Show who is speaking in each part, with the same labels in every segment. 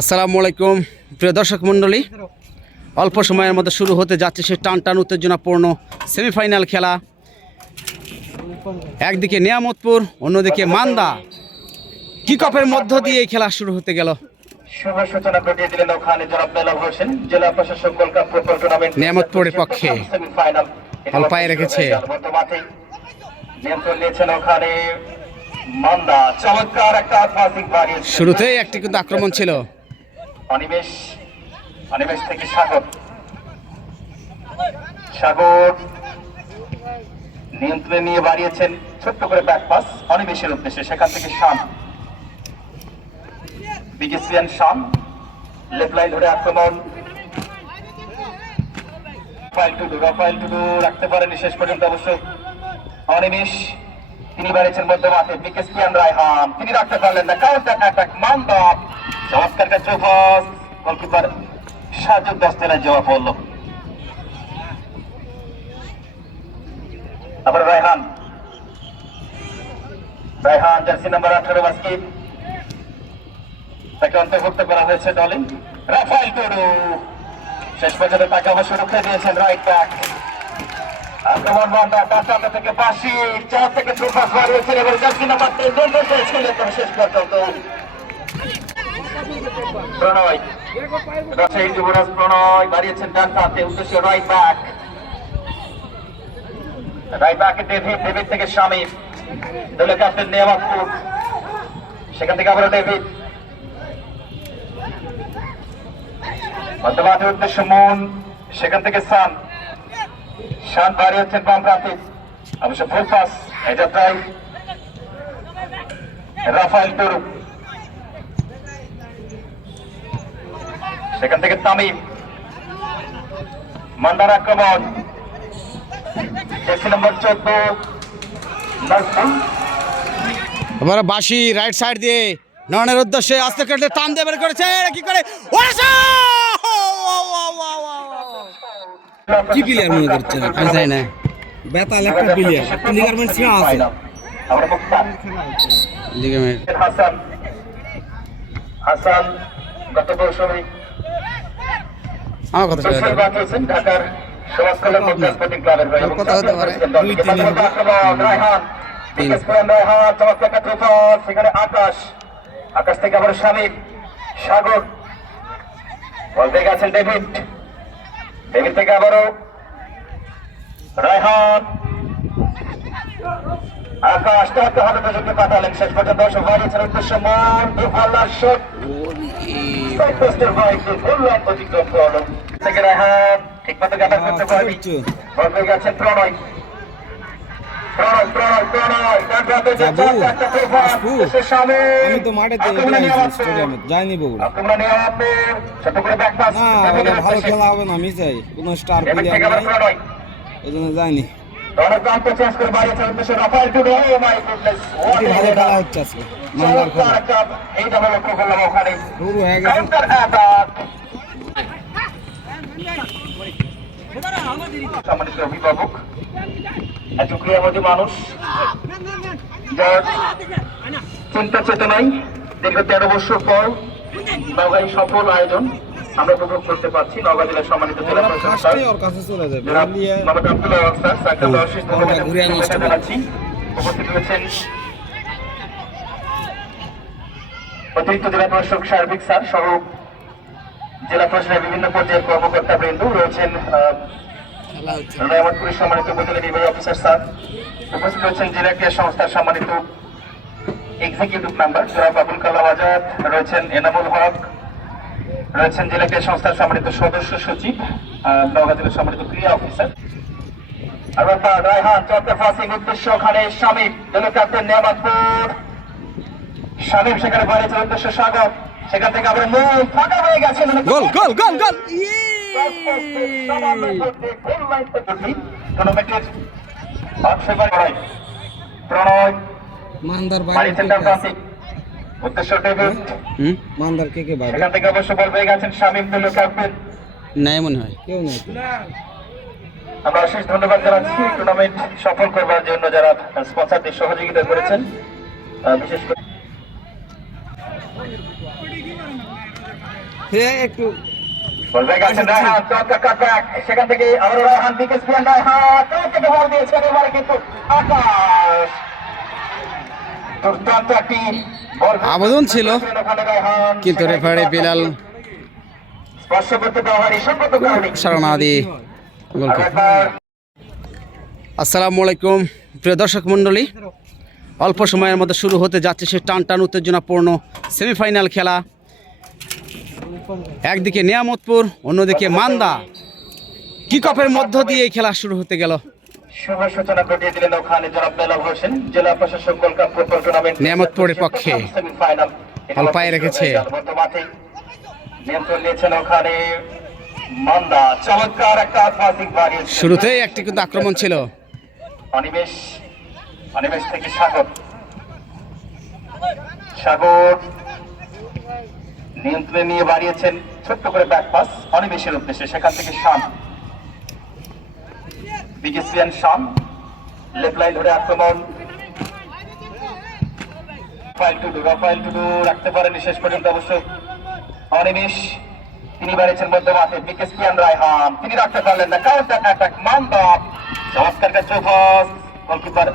Speaker 1: আসসালামু আলাইকুম। প্রিয় দর্শক মণ্ডলী অল্প সময়ের মধ্যে শুরু হতে যাচ্ছে সে টান টান উত্তেজনাপূর্ণ সেমিফাইনাল খেলা। একদিকে নিয়ামতপুর অন্যদিকে মান্দা। কিকপের মধ্য দিয়ে এই খেলা শুরু হতে গেল। নিয়ামতপুরের পক্ষে পায়ে রেখেছে। শুরুতেই একটি কিন্তু আক্রমণ ছিল।
Speaker 2: অনিমেষ অনিমেষ থেকে সাগর। সাগর নিয়ন্ত্রণে নিয়ে বাড়িয়েছেন ছোট্ট করে ব্যাক পাস অনিমেষের উদ্দেশ্যে। সেখান থেকে শাম। বিগেসিয়ান শাম লেফট লাইন ধরে আক্রমণ। রাফায়েল টুডু রাফায়েল টুডু রাখতে পারেনি শেষ পর্যন্ত অবশ্য। অনিমেষ, তিনি বাড়িয়েছেন মধ্য মাঠে বিকেসিয়ান রায়হান, তিনি রাখতে পারলেন না। কাউন্টার অ্যাটাক চমৎকার একটা চৌফাস গোলকিপার সাজুদ দস্তেলা জবাব পড়ল। আবার রায়হান। রায়হান, জার্সি নাম্বার আঠারো বাস্কিট তাকে অন্তর্ভুক্ত করা হয়েছে দলে রাফাইল টুডু। শেষ পর্যন্ত তাকে অবশ্য রুখে দিয়েছেন রাইট ব্যাক। আক্রমণ থেকে পাশি চার থেকে থ্রু পাস এবং জার্সি নাম্বার তিন তবে শেষ পর্যন্ত। প্রণয়। রাজশাহী যুবরাজ প্রণয় বাড়িয়েছেন ডান হাতে উদ্দেশ্য রাইট ব্যাক রাইট ব্যাকে ডেভিড ডেভিড থেকে শামিম। দলের ক্যাপ্টেন নেওয়াজপুর সেখান থেকে আবার ডেভিড। মধ্যমাঠের উদ্দেশ্য মন, সেখান থেকে সান। শান বাড়িয়েছেন বাম প্রান্তে। অবশ্য ফুল পাস এটা প্রায় রাফায়েল টুরু সেখান থেকে তামিম মান্দার আক্রমণ। নম্বর চোদ্দ
Speaker 1: এবার বাসি রাইট সাইড দিয়ে নয়নের উদ্দেশ্যে আস্তে কাটলে টান দিয়ে বের করেছে। কি করে।
Speaker 3: কি প্লেয়ার মনে করছেন?
Speaker 1: আমি জানি না।
Speaker 3: বেতাল একটা প্লেয়ার একটা লিগারমেন্ট ছিল আছে।
Speaker 2: হাসান। হাসান গত
Speaker 1: আমার কথা শুনে
Speaker 2: ঢাকার
Speaker 1: কথা হতে পারে।
Speaker 3: দুই
Speaker 1: তিন।
Speaker 2: বিকেশ করেন রায়হান চমৎকার একটা থ্রু পাস, সেখানে আকাশ। আকাশ থেকে আবার শামিম সাগর। বল গেছেন ডেভিড। ডেভিড থেকে আবারও রায়হান আকাশ টাকা হাতে পর্যন্ত কাটালেন শেষ পর্যন্ত দর্শক বাড়িয়েছেন উদ্দেশ্য মন শট। সাইড পোস্টের বাইক ফুল লাইন অতিক্রম করল থেকে রায়হান ঠিক গাটা করতে পারবি। বল পেয়ে প্রণয়। একটা
Speaker 3: ভালো খেলা হবে না আমি চাই। কোনো স্টার প্লেয়ার নাই। এই জন্য যাইনি।
Speaker 2: রনের প্রান্ত চেঞ্জ করে বাড়িয়েছেন উদ্দেশ্য Rafael Tudu oh my goodness
Speaker 3: খুবই ভালো খেলা হচ্ছে আজকে মান্দার খেলা।
Speaker 2: এই লক্ষ্য করলাম ওখানে।
Speaker 3: শুরু হয়ে গেছে।
Speaker 2: কাউন্টার অ্যাটাক সম্মানিত অভিভাবক একজন মানুষ যার চিন্তা চেতনায় দীর্ঘ তেরো বছর পর সফল আয়োজন। আমরা উপভোগ করতে পারছি নগা জেলার সম্মানিত জেলা প্রশাসক মোহাম্মদ আব্দুল্লাহ স্যারকে অশেষ ধন্যবাদ। জানাচ্ছি। উপস্থিত রয়েছেন অতিরিক্ত জেলা প্রশাসক সার্বিক স্যার সহ জেলা প্রশাসনের বিভিন্ন পর্যায়ের কর্মকর্তা বৃন্দ রয়েছেন আহ, রহমতপুরের সম্মানিত উপজেলা নির্বাহী অফিসার স্যার। উপস্থিত রয়েছেন জেলা ক্রীড়া সংস্থার সম্মানিত এক্সিকিউটিভ মেম্বার জনাব আবুল কালাম আজাদ রয়েছেন এনামুল হক রয়েছেন জেলা ক্রীড়া সংস্থার সম্মানিত সদস্য সচিব নওগাঁ জেলার সম্মানিত ক্রীড়া অফিসার। রায়হান চর্চা ফাসিং উদ্দেশ্য ওখানে শামিম দলীয় ক্যাপ্টেন নেয়ামাতপুর শামিম সেখানে উদ্দেশ্য স্বাগত। সেখান থেকে আবার মূল ফাঁকা হয়ে গেছে
Speaker 1: গোল গোল গোল গোল।
Speaker 2: প্রণয়।
Speaker 3: মান্দার?
Speaker 2: উদ্দেশ্য ডেভিড
Speaker 3: মান্দার কে কে বাইরে
Speaker 2: সেখান থেকে অবশ্য বল পেয়ে গেছেন শামিম দলীয় ক্যাপ্টেন
Speaker 1: নাই মনে হয়।
Speaker 3: কেউ নেই।
Speaker 2: আমরা অশেষ ধন্যবাদ জানাচ্ছি টুর্নামেন্ট সফল করবার জন্য যারা স্পন্সারদের সহযোগিতা করেছেন বিশেষ করে
Speaker 3: হ্যাঁ একটু
Speaker 2: বলবে গেছেন রায়হান চমৎকার কাটব্যাক সেখান থেকে আবার রায়হান দিকে স্পিয়ান রায়হান চমৎকার বল দিয়েছেন এবারে কিন্তু আকাশ।
Speaker 1: আবেদন ছিল, কিন্তু রেফারি বিলাল দিয়ে।
Speaker 2: একবার
Speaker 1: আসসালামু আলাইকুম প্রিয় দর্শক মণ্ডলী। অল্প সময়ের মধ্যে শুরু হতে যাচ্ছে সে টান টান উত্তেজনাপূর্ণ সেমিফাইনাল খেলা। একদিকে নিয়ামতপুর অন্যদিকে মান্দা। কিকপের মধ্য দিয়ে এই খেলা শুরু হতে গেল।
Speaker 2: শুভ সূচনা ঘটিয়ে দিলেন ওখানে জনাব বেলাল হোসেন জেলা প্রশাসক কলকাতা ফুটবল টুর্নামেন্ট
Speaker 1: নিয়ামতপুরের পক্ষে।
Speaker 2: সেমিফাইনাল
Speaker 1: পায়ে রেখেছে।
Speaker 2: নিয়ন্ত্রণ নিয়েছেন ওখানে মান্দা। চমৎকার একটা আত্মাসিক বাড়িয়েছে
Speaker 1: শুরুতেই একটি কিন্তু আক্রমণ ছিল।
Speaker 2: অনিমেষ অনিমেষ থেকে সাগর। সাগর নিয়ন্ত্রণে নিয়ে বাড়িয়েছেন ছোট্ট করে ব্যাক পাস অনিমেষের উদ্দেশ্যে। সেখান থেকে শাম বিগেসিয়ান শাম লেফট ধরে আক্রমণ। রাফায়েল টুডু রাফায়েল টুডু রাখতে পারেনি শেষ পর্যন্ত অবশ্য অনিমেষ। তিনি বাড়িয়েছেন মধ্যমাঠে বিকেসপিয়ান রায়হান। তিনি রাখতে পারলেন না। কাউন্টার অ্যাটাক মান্দা চমৎকার একটা চৌফাস গোলকিপার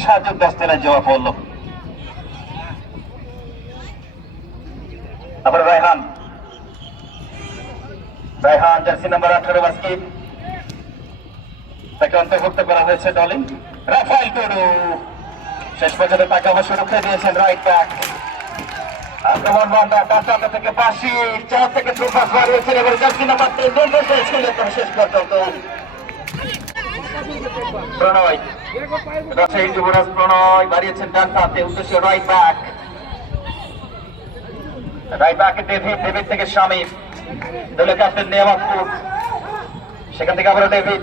Speaker 2: সাজুক দস্তের জবাব পড়ল আবার রায়হান। রায়হান, জার্সি নাম্বার আঠারো, বাস্কিট। তাকে অন্তর্ভুক্ত করা হয়েছে দলে রাফায়েল টুডু শেষ পর্যন্ত তাকে অবশ্য রুখে দিয়েছেন রাইট ব্যাক আক্রমণ বান্দা টাটা থেকে পাশি, চার থেকে প্রকাশ বাড়িয়েছেন এবার জার্সি নাম্বার তিন গোল করেছিল শেষ পর্যন্ত। প্রণয় রাজশাহী যুবরাজ প্রণয় বাড়িয়েছেন ডান হাতে উদ্দেশ্য রাইট ব্যাক রাইট ব্যাকে ডেভিড ডেভিড থেকে শামিম। দলের ক্যাপ্টেন নেওয়াজপুর সেখান থেকে আবার ডেভিড।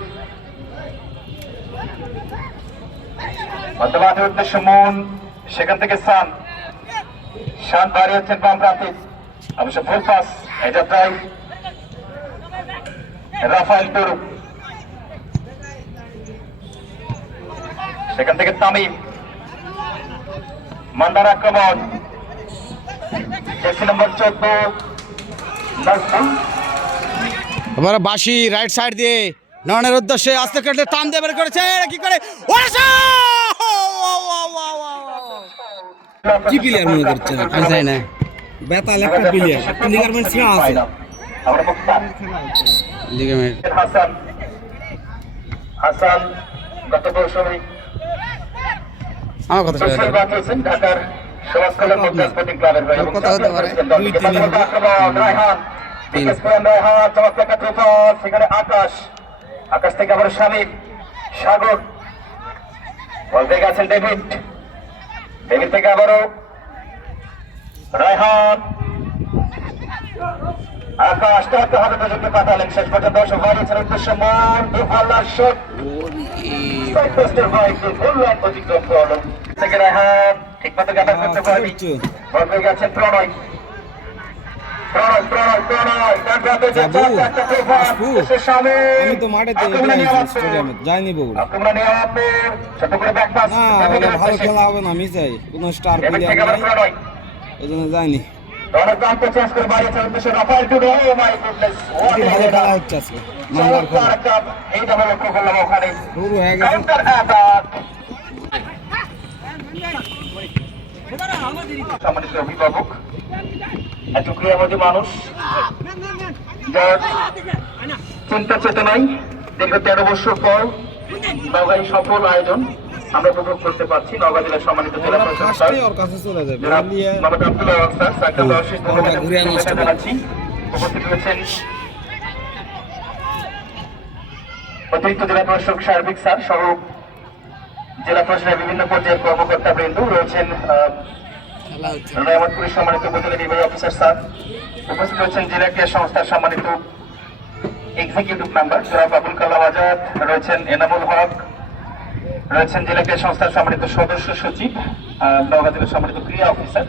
Speaker 2: মধ্যমাঠের উদ্দেশ্য মন, সেখান থেকে সান। শান বাড়িয়েছেন বাম প্রান্তে। অবশ্য ফুল পাস এটা প্রায় তরুপ সেখান থেকে তামিম। মান্দার আক্রমণ নম্বর চোদ্দ
Speaker 1: এবার বাসি রাইট সাইড দিয়ে নয়নের উদ্দেশ্যে আস্তে কাটলে টান দিয়ে বের করেছে কি করে? ওরে শট! ও, ও, ও, ও, ও, ও।
Speaker 3: কি প্লেয়ার মনে করছে
Speaker 1: আমি জানি না।
Speaker 3: বেতাল একটা প্লেয়ার লিগারমেন্ট ছিঁড়া আছে।
Speaker 2: আমরা
Speaker 1: লিগামেন্ট
Speaker 2: হাসান। হাসান গত কৌশলী
Speaker 1: আমার কথা শুনে
Speaker 2: ঢাকার সমাজ কল্যাণ স্পোর্টিং ক্লাবের
Speaker 1: কথা হতে পারে।
Speaker 3: দুই, তিন।
Speaker 2: রায়হান।
Speaker 1: তিন।
Speaker 2: বিকেএস প্রেম রায়হান চমৎকার একটা ত্রিফল, সেখানে আকাশ। আকাশ থেকে আবার শামিম। সাগর। বল পেয়ে গেছেন ডেভিড। ডেভিড থেকে আবারও। রায়হান। আকাশ চমৎকার হাতে প্রযুক্তি পাঠালেন শেষ পর্যন্ত অবশ্য বাড়িয়েছেন উদ্দেশ্য মন। দুফাল্লার শট। সাইড পোস্টের বাইকে গোল লাইন অতিক্রম করল থেকে রায়হান। ঠিকমতো গাটা করতে পারেনি। বল পেয়ে গেছেন প্রণয়। প্রণয় প্রণয় প্রণয় ডান প্রান্তে যে
Speaker 3: বাবু,
Speaker 2: চারটা একটা প্রভাব,
Speaker 3: বাবু,
Speaker 2: দেশের সামনে
Speaker 3: আমি তো মাঠে
Speaker 2: আক্রমণে নিয়ে
Speaker 3: স্টেডিয়ামে যাইনি বগুড়া না ওটা ভালো খেলা হবে না আমি চাই কোনো স্টার প্লেয়ার নাই। এই জন্য যাইনি।
Speaker 2: Oh
Speaker 3: ভালো খেলা হচ্ছে আজকে মান্দার খেলা
Speaker 2: একটা এইটা আমরা লক্ষ্য করলাম ওখানে
Speaker 3: শুরু হয়ে গেছে
Speaker 2: সম্মানিত অভিভাবক ক্রিয়ামতী মানুষ যার চিন্তা চেতনায় দীর্ঘ তেরো বছর পর নগাই সফল আয়োজন আমরা উপভোগ করতে পারছি। নগা জেলার সম্মানিত জেলা প্রশাসক মোহাম্মদ আব্দুল্লাহ স্যার স্যারকে অশেষ ধন্যবাদ। জানাচ্ছি উপস্থিত রয়েছেন অতিরিক্ত জেলা প্রশাসক সার্বিক স্যার সহ জেলা প্রশাসনের বিভিন্ন পর্যায়ের কর্মকর্তা বৃন্দ রয়েছেন আহ, সম্মানিত উপজেলা নির্বাহী অফিসার স্যার উপস্থিত রয়েছেন জেলা ক্রীড়া সংস্থার সম্মানিত এক্সিকিউটিভ মেম্বার জনাব আবুল কালাম আজাদ রয়েছেন এনামুল হক রয়েছেন জেলা ক্রীড়া সংস্থার সম্মানিত সদস্য সচিব নওগাঁ জেলার সম্মানিত ক্রীড়া অফিসার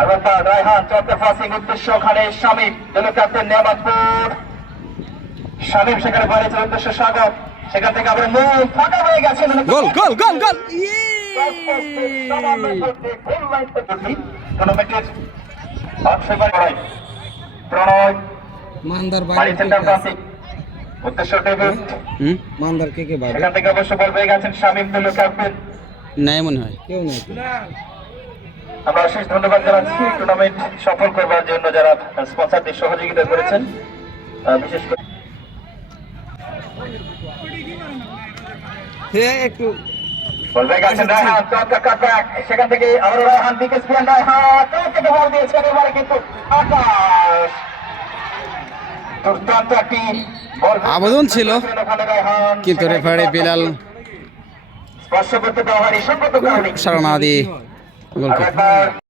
Speaker 2: আর রায়হান চট্টগ্রাম ফাসিং উদ্দেশ্য ওখানে শামিম জেলা ক্যাপ্টেন নিয়ামতপুর শামিম সেখানে উদ্দেশ্য সাগর সেখান থেকে আবার মূল ফাঁকা হয়ে গেছে।
Speaker 1: গোল গোল গোল গোল।
Speaker 2: টুর্নামেন্টের অংশগ্রহণ প্রণয়
Speaker 3: মান্দার
Speaker 2: বাড়ি
Speaker 3: বাইরে
Speaker 2: উদ্দেশ্য
Speaker 3: মান্দার কে কে বাইরে
Speaker 2: থেকে অবশ্য বল পেয়ে গেছেন শামীম তুলু ক্যাপ্টেন।
Speaker 1: নাই মনে হয়।
Speaker 3: কেউ নেই।
Speaker 2: আমরা অশেষ ধন্যবাদ জানাচ্ছি টুর্নামেন্ট সফল করবার জন্য যারা স্পন্সরদের সহযোগিতা করেছেন। বিশেষ করে
Speaker 3: হে একটু
Speaker 2: সেখান থেকে আবারও রায়হান বিকেশ পিয়ান রায়হান চমৎকার বল দিয়েছেন এবারে কিন্তু আকাশ। দুর্দান্ত একটি
Speaker 1: আবেদন ছিল। কিন্তু রেফারি বিলাল
Speaker 2: স্পর্শ করতে দেওয়া হয়নি সঙ্গত কারণে
Speaker 1: সারা না দিয়ে